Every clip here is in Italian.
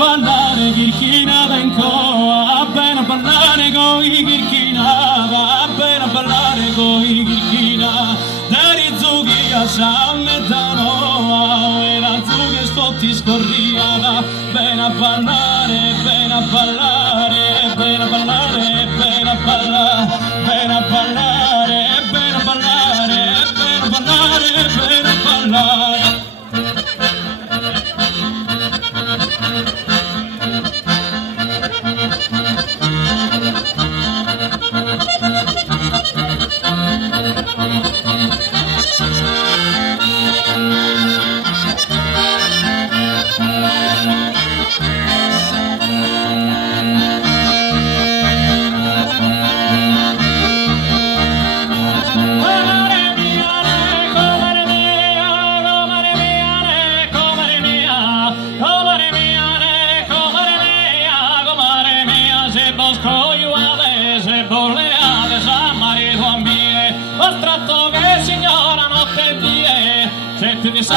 ballare Kirchina Bencoa, bene a ballare con i Kirchina, va bene a ballare con i Kirchina, deri zughi a Sammetanoa, e la zughi sto ti scorriata, bene a ballare, bene a ballare, bene a ballare, bene a ballare, bene a ballare, bene a ballare, bene a ballare, bene a ballare.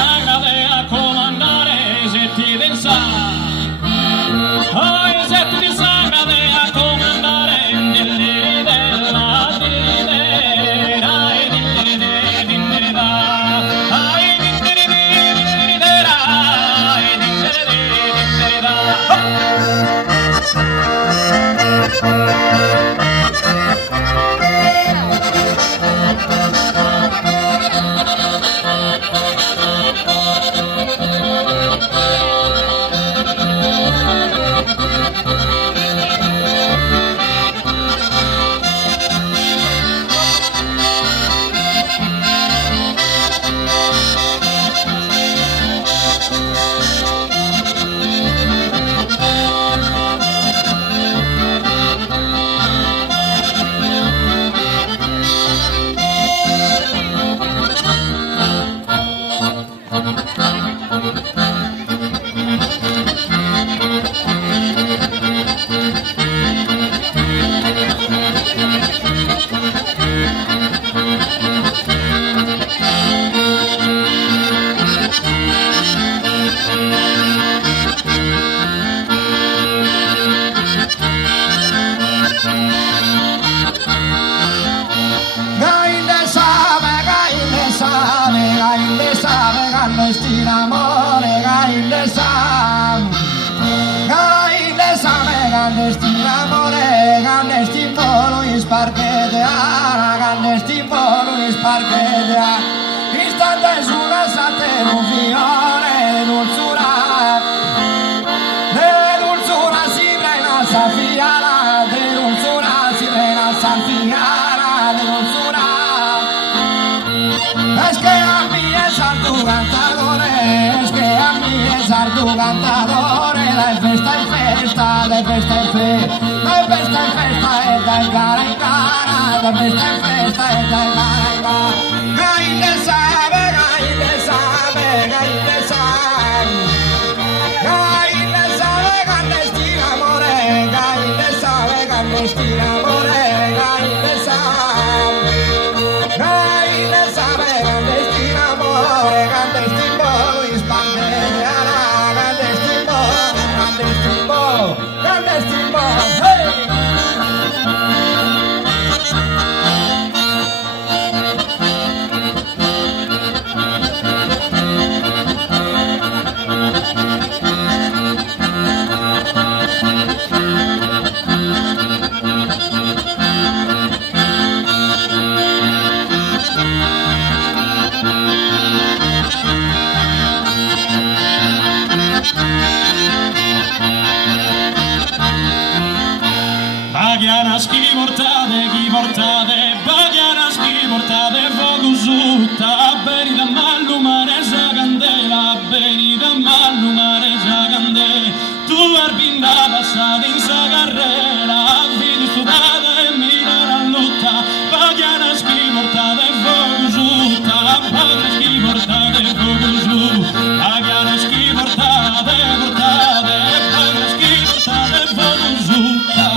sagra de comandare se ti pensa. Oh, se ti sagra de comandare dilliri della dilliri dai dilliri dilliri dai dilliri dilliri dai dilliri dilliri dai. Sti amore, gaile sam, gaile same, ganesti amore, ganesti polo isparchedeara, ganesti polo isparchedeara. Istante sulla sate un fiore dulzura si frena safiara, de dulzura si frena safiara, de dulzura. Es que a mí es tu cantadore, es que a mí es tu cantadore, de festa en festa, de festa en festa, de festa en festa, de cara en cara, de festa en festa, de cara en cara. Gaile sabe, gaile sabe, gaile sabe, gaile sabe, gaile amore, gaile sabe, gaile amore, gaile sabe, gaile sabe, gaile amore, gaile amore, ispandeara, gaile amore, hey. Bagianaski portate, Bagianaski portate, fuoco sutta, beni da mallumare sa candela, beni da mallumare sa candela, tu arbinda passata in sa carrera, vedi studata e mirare a lotta, Bagianaski portate, fuoco sutta, Bagianaski portate, fuoco sutta, Bagianaski portate, Bagianaski portate, fuoco sutta.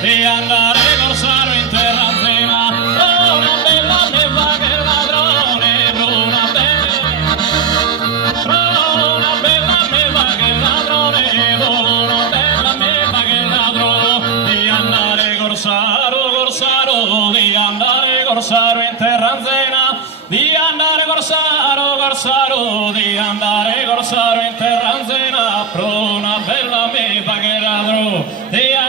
E andare corsaro in terra piena, una bella neva che ladrone, una bella neva che ladrone, una bella neva che ladrone, di andare corsaro, corsaro, di andare corsaro in terra zena, di andare corsaro, corsaro, di andare corsaro in terra zena, pro una bella neva che ladrone. e